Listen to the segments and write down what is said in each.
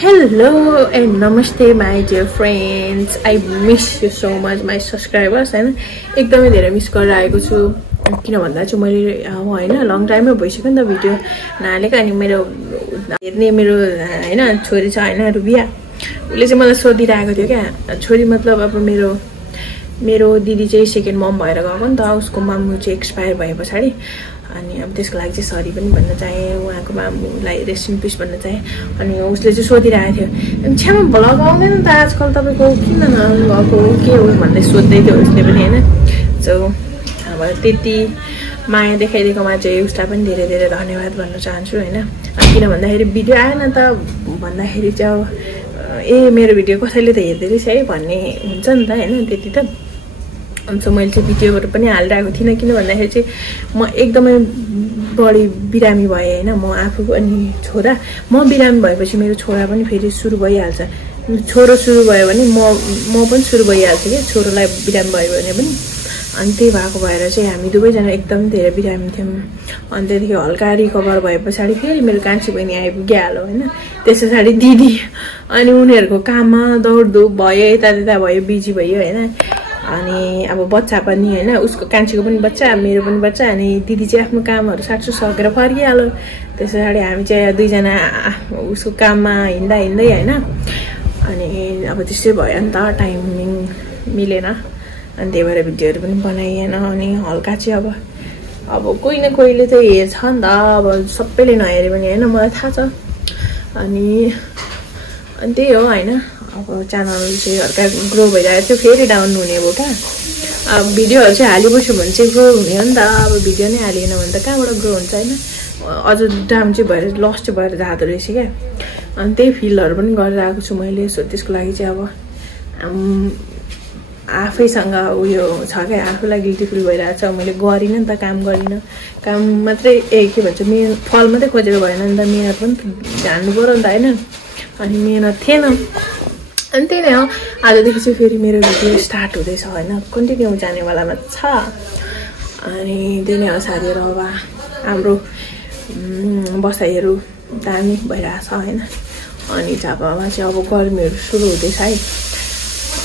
Hello and namaste my dear friends. I miss you so much my subscribers हैन एकदमै धेरै miss गरिरहेको छु किन भन्दा चाहिँ मैले हैन लङ टाइममै भइसक्यो नि त भिडियो नहालेको अनि मेरो हेर्ने मेरो हैन छोरी छ हैन रुबिया उले चाहिँ मलाई सोधिरहेको थियो क्या छोरी मतलब अब मेरो दिदी चाहिँ सेकेन्ड मम भएर गएको नि त उसको मामु चाहिँ एक्सपायर भएपछि अनि अब त्यसको लागि चाहिँ सरी पनि भन्न चाहे उहाँको मामुलाई रेस्ट इन पिस भन्न चाहे अनि उसले चाहिँ सोधिरहेको थियो छ्यामा भ्लग आउँदैन त आजकल तपाईको किन नभएको के हो भन्दै सोध्दै थियो उसले पनि हैन सो अब त्यति माया देखाइदिएकोमा चाहिँ उसलाई पनि धेरै धेरै धन्यवाद भन्न चाहन्छु हैन किन भन्दाखेरि भिडियो आएन त भन्दाखेरि चाहिँ ए मेरो भिडियो कसैले त हेर्दै रहेछ है भन्ने हुन्छ नि त हैन त्यति त अन्त मैले चाहिँ भिडियोबाट पनि हालिरहेको थिइनँ किन भन्दाखेरि चाहिँ म एकदमै बढी बिरामी भएँ हैन म आफू अनि छोरा म बिरामी भएपछि मेरो छोरा पनि फेरि सुरु भइहाल्छ छोरो सुरु भयो भने म पनि सुरु भइहाल्छ के छोरोलाई बिरामी भयो भने पनि अनि त्यही भएको भएर चाहिँ हामी दुवैजना एकदम धेरै बिरामी थियौँ अनि त्यतिखेर हल्का रिकभर भए पछाडि फेरि मेरो कान्छी बहिनी आइपुगिहाल्यो हैन त्यस पछाडि दिदी अनि उनीहरूको काममा दौडधुप भयो यता भयो बिजी भयो हैन अनि अब बच्चा पनि हैन उसको कान्छीको पनि बच्चा मेरो पनि बच्चा अनि दिदी चाहिँ आफ्नो कामहरु साट्छु सकेर फर्किहाल्यो त्यस पछाडि हामी चाहिँ दुईजना उसको काममा हिँड्दै हैन अनि अब त्यस्तै भयो नि त टाइमिङ मिलेन अनि त्यही भएर भिडियोहरु पनि बनाइएन अनि हल्का चाहिँ अब कोही न कोहीले चाहिँ हेर्छ नि त अब सबैले नहेरे पनि हैन मलाई थाहा छ अनि त्यही हो हैन अब च्यानल चाहिँ हल्का ग्रो भइरहेको थियो फेरि डाउन हुने भयो क्या अब भिडियोहरु चाहिँ हालिबस्यो भने चाहिँ ग्रो हुने हो नि त अब भिडियो नै हालिएन भने त कहाँबाट ग्रो हुन्छ हैन अझ डाउन चाहिँ भएर लस चाहिँ भएर जाँदो रहेछ क्या अनि त्यही फिलहरु पनि गरिरहेको छु मैले सो त्यसको लागि चाहिँ अब आफैसँग उयो छ क्या आफूलाई गिल्टी फिल भइरहेको छ मैले गरिनँ नि त काम मात्रै के भन्छ फल मात्रै खोजेको भएन नि त मेहनत पनि हान्नु पर्यो नि त हैन अनि मेहनत थिएन अनि त्यही नै हो आजदेखि चाहिँ फेरि मेरो भिडियो स्टार्ट हुँदैछ हैन कन्टिन्यू जानेवालामा छ अनि त्यही नै हो साथीहरु अब हाम्रो बसाइहरु दामी भइरहेछ हैन अनि झापामा चाहिँ अब गर्मीहरु सुरु हुँदैछ है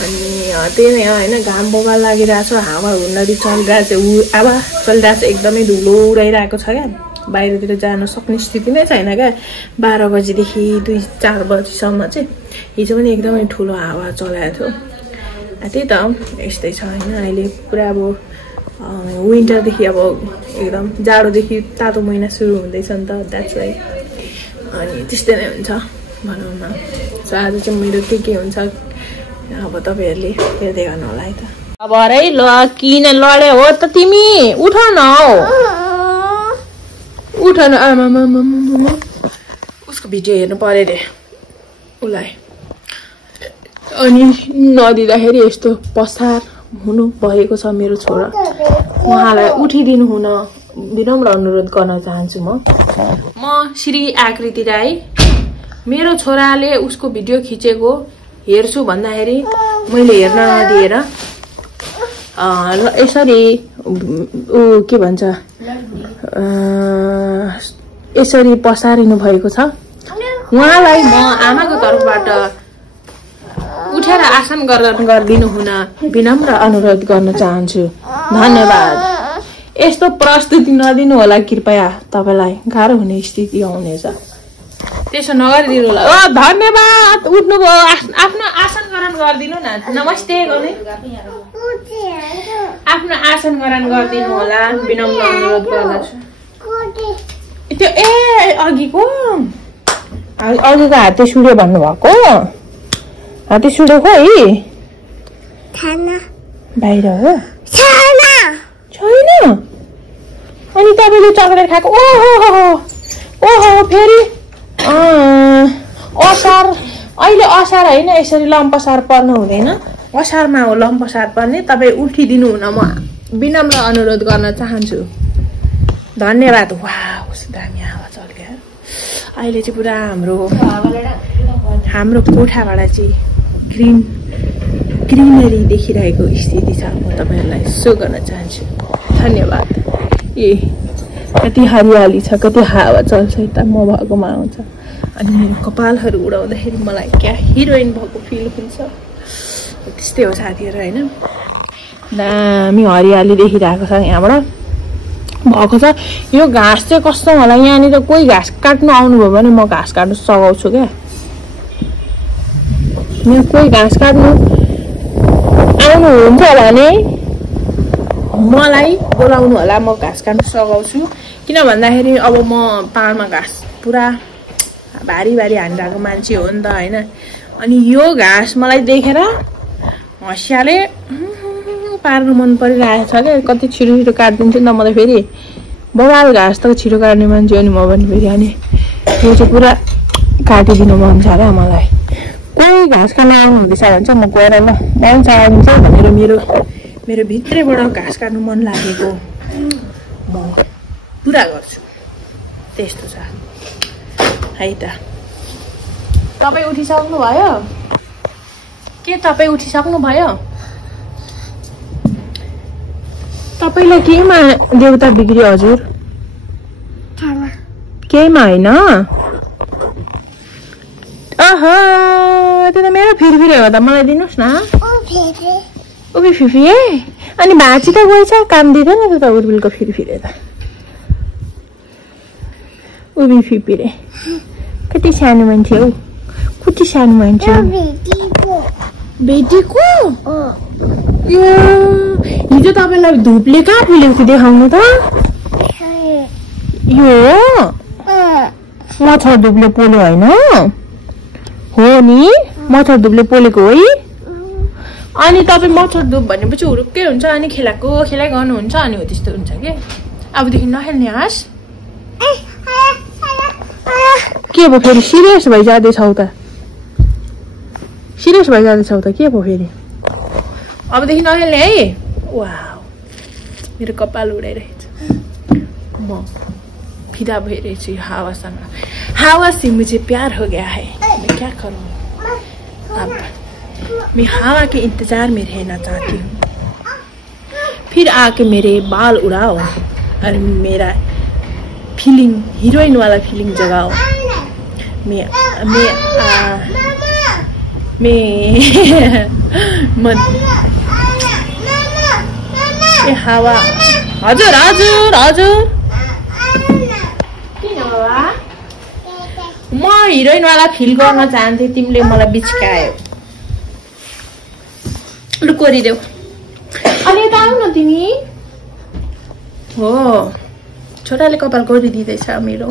अनि त्यही नै हो हैन घाम बगाल लागिरहेछ हावा हुन्डरी चलिरहेछ एकदमै धुलो उडाइरहेको छ क्या बाहिरतिर जान सक्ने स्थिति नै छैन क्या 12 बजेदेखि 2-4 बजेसम्म चाहिँ हिजो पनि एकदमै ठुलो हावा चलाएको थियो त्यही त यस्तै छ हैन अहिले पुरा अब विन्टरदेखि अब एकदम जाडोदेखि तातो महिना सुरु हुँदैछ नि त द्याट्स राइट अनि त्यस्तै नै हुन्छ भनौँ न सो आज चाहिँ मेरो के हुन्छ अब तपाईहरुले हेर्दै गर्नु होला है त अब अरे ल किन लड्यो हो त तिमी उठ न उठ न आमा उसको भिडियो हेर्नु पर्यो रे उलाई अनि नदिँदाखेरि यस्तो पसार हुनु भएको छ मेरो छोरा उहाँलाई उठिदिनु हुन विनम्र अनुरोध गर्न चाहन्छु म श्री आकृति राई मेरो छोराले उसको भिडियो खिचेको हेर्छु भन्दाखेरि मैले हेर्न नदिएर यसरी के भन्छ यसरी पसारिनु भएको छ उहाँलाई म आमाको तर्फबाट उठेर आसन गरिदिनु हुन विनम्र अनुरोध गर्न चाहन्छु धन्यवाद यस्तो प्रस्तुति नदिनु होला कृपया तपाईलाई गाह्रो हुने स्थिति आउनेछ त्यसो नगरिदिनु होला धन्यवाद उठ्नुभयो आफ्नो आसन गरान गरिदिनु न नमस्ते गर्ने आफ्नो आसन गरान गरिदिनु होला विनम्र अनुरोध गर्दछु त्यो अघिको हाते सुड्यो भन्नुभएको हाते सुड्यो खोइ बाहिर हो छैन अनि तपाईँले चक्लेट खाएको ओहो फेरि असार अहिले असार हैन यसरी लम्पसार पर्नु हुँदैन असारमा हो लम्पसार पर्ने तपाईँ उठिदिनु हुन म विनम्र अनुरोध गर्न चाहन्छु धन्यवाद वाह कस्तो दामी हावा चल्यो अहिले चाहिँ पुरा हाम्रो कोठाबाट चाहिँ ग्रिनरी देखिरहेको स्थिति छ म तपाईहरुलाई सो गर्न चाहन्छु धन्यवाद कति हरियाली छ कति हावा चल्छ त म भएकोमा आउँछ अनि मेरो कपालहरू उडाउँदाखेरि मलाई क्या हिरोइन भएको फिल हुन्छ त्यस्तै हो साथीहरू हैन दामी हरियाली देखिरहेको छ यहाँबाट भएको छ यो घाँस चाहिँ कस्तो होला यहाँनिर कोही घाँस काट्नु आउनुभयो भने म घाँस काट्नु सघाउँछु क्या यहाँ कोही घाँस काट्नु आउनुहुन्छ होला भने मलाई बोलाउनु होला म घाँस काट्नु सघाउँछु किन भन्दाखेरि अब म पाहाडमा घाँस पुरा भारी भारी हानिरहेको मान्छे हो नि त हैन अनि यो घाँस मलाई देखेर हँसियाले पार्नु मन परिरहेको छ क्या कति छिटो छिटो काटिदिन्छु नि त म त फेरि बबाल घाँस त छिटो काट्ने मान्छे हो नि म पनि फेरि अनि यो चाहिँ पुरा काटिदिनु मन छ क्या मलाई कोही घाँस काट्न आउनुहुँदैछ भने चाहिँ म गएर ल मन चाहन्छ भनेर मेरो भित्रैबाट घाँस काट्नु मन लागेको म पुरा गर्छु त्यस्तो छ है त तपाईँ उठिसक्नु भयो के तपाईँ उठिसक्नु भयो तपाईलाई केहीमा देउता बिग्रियो हजुर केहीमा होइन अहो त्यो त मेरो फिरफिरे हो त मलाई दिनुहोस् न उबी फिफिए अनि भाँची त गएछ काम दिँदैन त उर्बिलको फिरफिरे त उबी फिफिरे कति सानो मान्छे हौ कति सानो मान्छे बेटीको हिजो तपाईलाई धुपले कहाँ फुलेको थियो देखाउनु त यो मच्छर धुपले पोल्यो होइन हो नि मच्छर धुपले पोलेको है अनि तपाईँ मच्छर धुप भनेपछि हुरुक्कै हुन्छ अनि खेलाइ गर्नुहुन्छ अनि हो त्यस्तो हुन्छ कि अबदेखि नखेल्ने हाँस के भयो फेरि सिरियस भइजाँदैछौ त के भयो फेरि अबदेखि नखेल्ने है वाउ मेरो कपाल उडाइरहेछ म फिदा भइरहेछु यो हावासँग हावा से मुझे प्यार हो गया है मैं क्या करूं अब मैं हवा के इंतजार में रहना चाहती हूँ फिर आके मेरे बाल उड़ाओ और मेरा फीलिंग हीरोइन वाला फीलिंग जगाओ मैं हावा हजुर हजुर हजुर किन बाबा म हिरोइन वाला फिल गर्न चाहन्थे तिमीले मलाई बिचकायो लु कोरिदेऊ अनि यता आऊ न तिमी हो छोराले कपाल कोरिदिँदैछ मेरो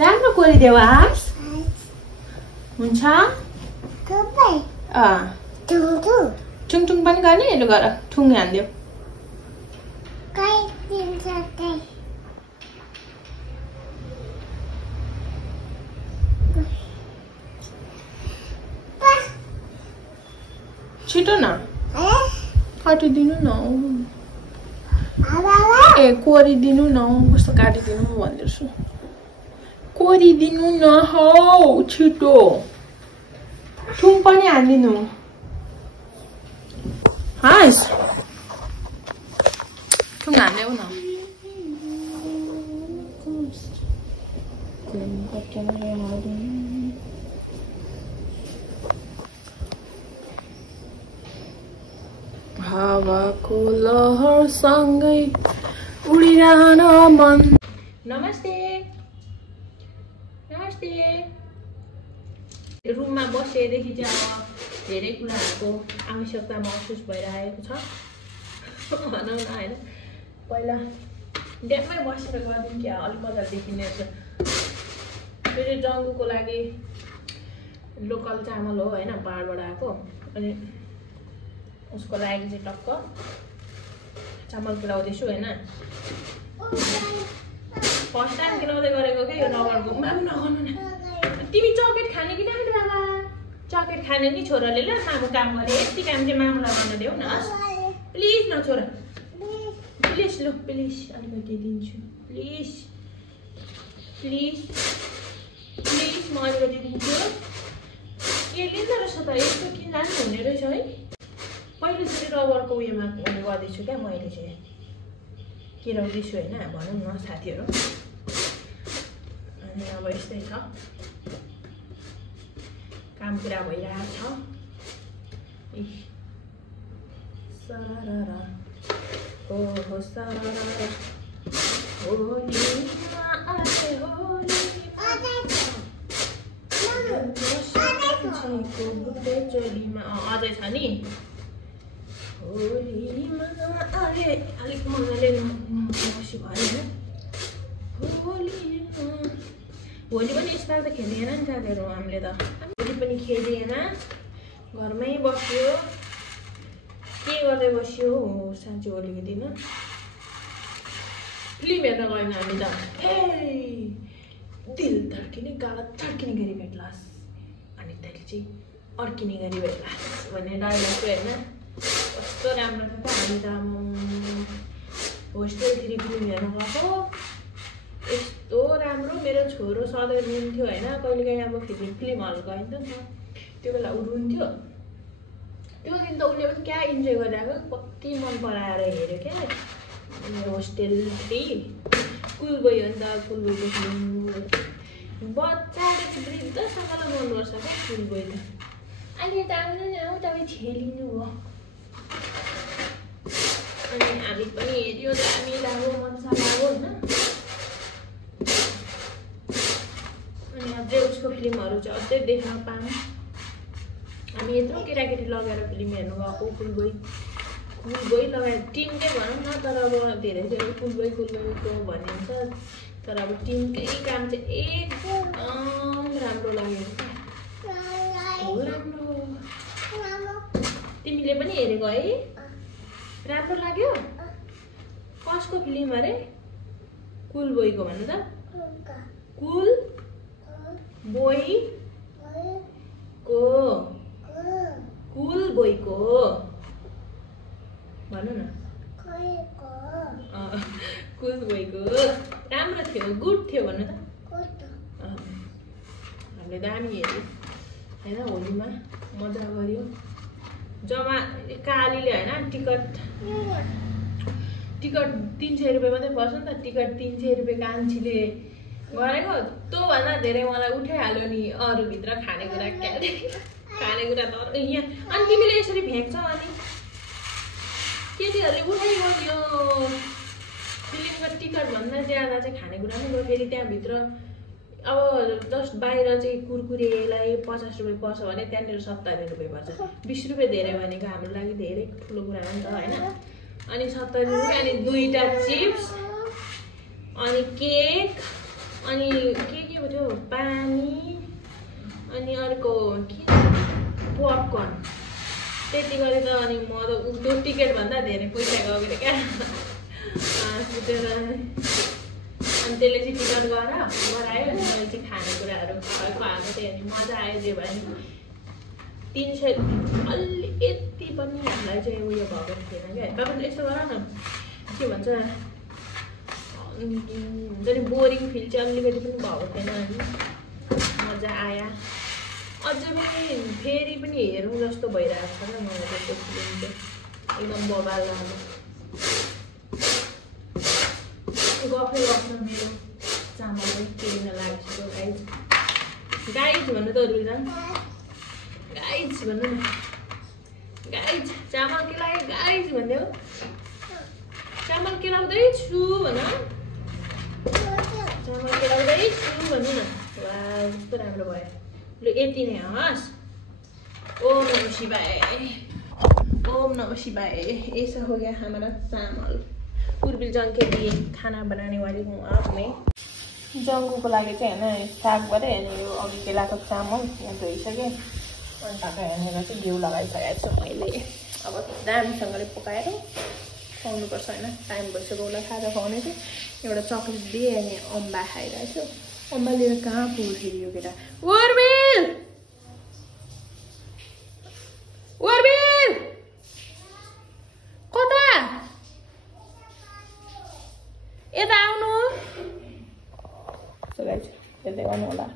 राम्रो कोरिदेऊ आस हुन्छ ठुङठुङ पनि गर्ने लु गर ठुङ हान्देऊ छिटो न काटिदिनु न ए कोरिदिनु न कस्तो काटिदिनु भन्दैछु कोरिदिनु न हौ छिटो ठुङ पनि हालिदिनु हास ठुङ हाल्देऊ न हावाको लहर सँगै उडिरहन मन नमस्ते नमस्ते रुममा बसेदेखि चाहिँ अब धेरै कुराहरूको आवश्यकता महसुस भइरहेको छ भनौँ न होइन पहिला डेकमै बसेर गरिदिउँ क्या अलिक मजाले देखिने रहेछ फेरि जङ्गुको लागि लोकल चामल हो होइन पाहाडबाट आएको अनि उसको लागि चाहिँ टक्क चामल किलाउँदैछु होइन फर्स्ट टाइम किलाउँदै गरेको क्या यो नगरको मामु नगर्नु न तिमी चकलेट खाने कि नानी बाबा चकलेट खाने नि छोराले ल मामु काम गरे यति काम चाहिँ मामुलाई गर्न देऊ न प्लिज न छोरा प्लिज लु प्लिज अलिकति दिन्छु प्लिज प्लिज प्लिज म अलिकति दिन्छु के लिँदो रहेछ त यस्तो किन लानु हुने रहेछ है पहिलोचोटि रबरको उयोमा गर्दैछु क्या मैले चाहिँ किराउँदैछु होइन भनौँ न साथीहरू। अनि अब यस्तै छ काम पुरा भइरहेको छ। सरररा हो सरररा होलीमा आए होलीमा को बुट्टे चोलीमा अझै छ नि होलीमा आए अलिक मजाले बसी भयो होली पनि यसपालि त खेलिएन नि साथीहरू हामीले त होली पनि खेलिएन घरमै बस्यो के गर्दै बस्यो हो साँच्ची होलीको दिन फिल्म हेर्न गयौँ हामी त ए दिल धड्किने गाला धड्किने गरी भेट्लास अनि तैँले चाहिँ अड्किने गरी भेट्लास भन्ने डायलग चाहिँ होइन कस्तो राम्रो थियो त हामी त होस्टेल 3 फिल्म हेर्न गएको यस्तो राम्रो मेरो छोरो सधैँ रुन्थ्यो होइन कहिलेकाहीँ अब फिल्म हल गयो नि त त्यो बेला ऊ रुन्थ्यो त्यो दिन त उसले पनि क्या इन्जोय गरिरहेको कति मन पराएर हेऱ्यो क्या होस्टेल 3 कुल गयो नि त कुल गएको फिल्म बच्चादेखि वृद्धसम्मलाई मनपर्छ क्या कुल गयो त अहिले त आउनु नि आऊ तपाईँ खेलिनु हो अनि हामी पनि हेऱ्यो दामी लाग्यो मजा लाग्यो होइन अनि अझै उसको फिल्महरू चाहिँ अझै देख्न पाऊँ हामी यत्रो केटाकेटी लगेर फिल्म हेर्नु गएको कुल गई लगाएर टिमकै भनौँ न तर अब धेरै कुल गईको भनिन्छ तर अब टिमकै काम चाहिँ एकदम राम्रो लाग्यो हो राम्रो तिमीले पनि हेरेको है राम्रो लाग्यो कसको फिल्म अरे कुल बोयको भन्नु त कुल बोयको भन्नु न कुल बोयको राम्रो थियो गुड थियो भन्नु त हामीले दामी हेऱ्यो होइन होलीमा मजा गऱ्यो जम्मा कालीले होइन टिकट 300 रुपियाँ मात्रै पर्छ नि त टिकट 300 रुपियाँ कान्छीले गरेको त्योभन्दा धेरै मलाई उठाइहाल्यो नि अरूभित्र खानेकुरा खानेकुरा त यहाँ अनि तिमीले यसरी फ्याँक्छौ अनि केटीहरूले उठाइगयो यो फिल्मको टिकटभन्दा ज्यादा चाहिँ खानेकुरा नै गयो फेरि त्यहाँभित्र अब जस्ट बाहिर चाहिँ कुरकुरेलाई 50 रुपियाँ पर्छ भने त्यहाँनिर 70 रुपियाँ पर्छ 20 रुपियाँ धेरै भनेको हाम्रो लागि धेरै ठुलो कुरा हो नि त होइन अनि 70 रुपियाँ अनि 2टा चिप्स अनि केक अनि के थियो पानी अनि अर्को के पपकर्न त्यति गरे त अनि म त त्यो टिकटभन्दा धेरै पैसा गयो क्या सुतेर अनि त्यसले चाहिँ टिकट गरायो अनि मैले चाहिँ खानेकुराहरू खुवाएको थिएँ अनि मजा आयो जे भयो 300 अलि यति पनि हामीलाई चाहिँ उयो भएको थिएन क्या तपाईँ यस्तो गर न के भन्छ हुन्छ नि बोरिङ फिल चाहिँ अलिकति पनि भएको थिएन अनि मजा आयो अझै पनि फेरि पनि हेरौँ जस्तो भइरहेको छ क्या मलाई त्यो फिल्म चाहिँ एकदम बबाल लाग्यो गफै गर्छ मेरो चामल किन्न लागेको गाइज भन्नु त रुजा गाइज भन्नु न गाइज चामल केलायो गाइज भन्दै हो चामल केलाउँदैछु भन चामल केलाउँदैछु भन्नु न वा कस्तो राम्रो भयो ल यति नै हस् ओम नमः शिवाय ऐसा हो गया हमारा चामल पूर्वी जंग के लिए खाना बनाने वाली हूँ आज मैं जंगू को लागि चाहिँ हैन साग गरे अनि यो अघि केलाको चामल यहाँ धोइसके अनि टक्कै हेरेर चाहिँ घिउ लगाइसकेको छु मैले अब दामीसँगले पकाएर खुवाउनुपर्छ हैन टाइम भइसक्यो उसलाई खाजा खुवाउने चाहिँ एउटा चकलेट दिएँ अनि अम्बा खाइरहेको छु अम्बा लिएर कहाँ पुग्यो फेरि यो केटा उर्बिल कता यता आउनु सो गाइस हेर्दै गर्नु होला